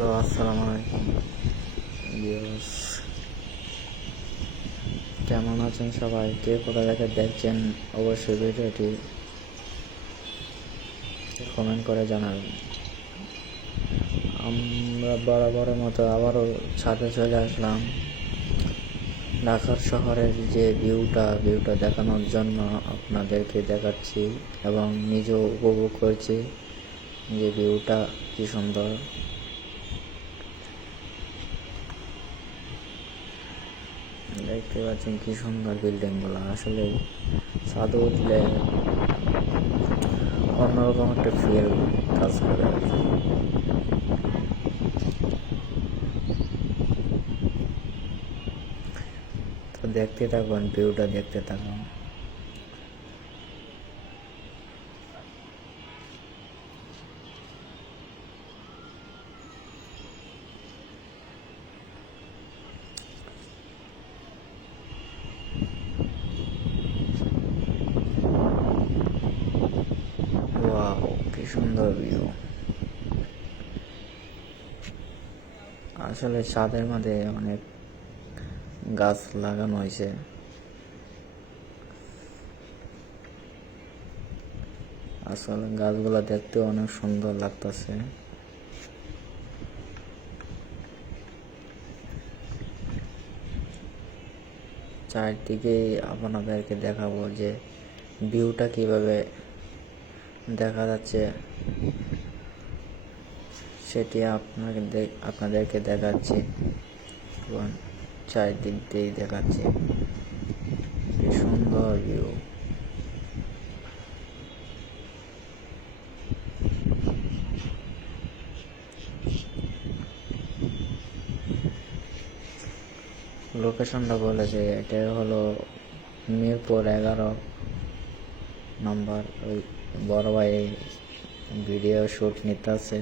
Hello, আসসালামু আলাইকুম viewers. কেমন আছেন সবাই? কে কোথা থেকে দেখছেন অবশ্যই ভিডিওটি কমেন্ট করে জানাবেন। আমরা বরাবরের মতো আবারও ছাদে চলে আসলাম ঢাকার শহরের যে ভিউটা দেখানোর জন্য আপনাদেরকে দেখাচ্ছি এবং নিজেও উপভোগ করছি যে ভিউটা কি সুন্দর। দেখতে পাচ্ছেন কি সুন্দর বিল্ডিংগুলো। আসলে ছাদে উঠলে অন্যরকম একটা ফিল কাজ করে আর কি। তো দেখতে থাকুন, ভিউটা দেখতে থাকুন। ওয়াও, কি সুন্দর ভিউ। আসলে ছাদের মধ্যে অনেক গাছ লাগানো হয়েছে। আসলে গাছগুলো দেখতে অনেক সুন্দর লাগতেছে। চারদিকে আপনাদেরকে দেখাবো যে ভিউটা কিভাবে দেখা যাচ্ছে, সেটি আপনাদেরকে দেখাচ্ছি এবং চারদিক দিয়েই দেখাচ্ছি। কি সুন্দর ভিউ। লোকেশনটা বলেছে, এটা হলো মিরপুর 11 নম্বর। ওই বড় ভাই ভিডিও শ্যুট নিচ্ছে।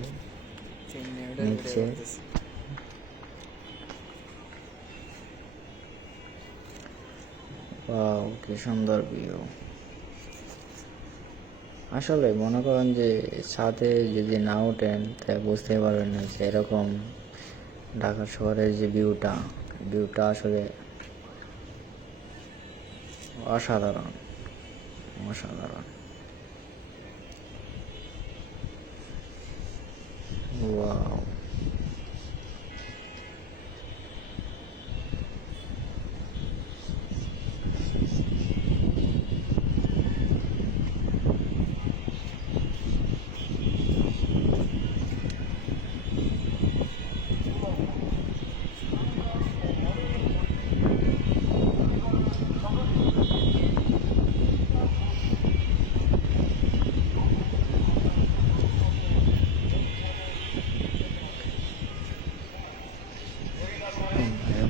ওয়াও, কি সুন্দর ভিউ। আসলে মনে করেন যে ছাদে যদি না ওঠেন তাই বুঝতে পারবেন না যে এরকম ঢাকা শহরের যে ভিউটা আসলে অসাধারণ। ওয়াও।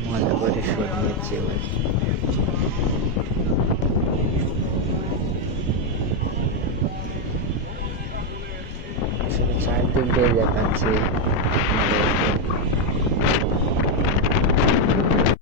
মজা করে শুট নিচ্ছে ভাই। আসলে চারদিক দিয়ে দেখাচ্ছি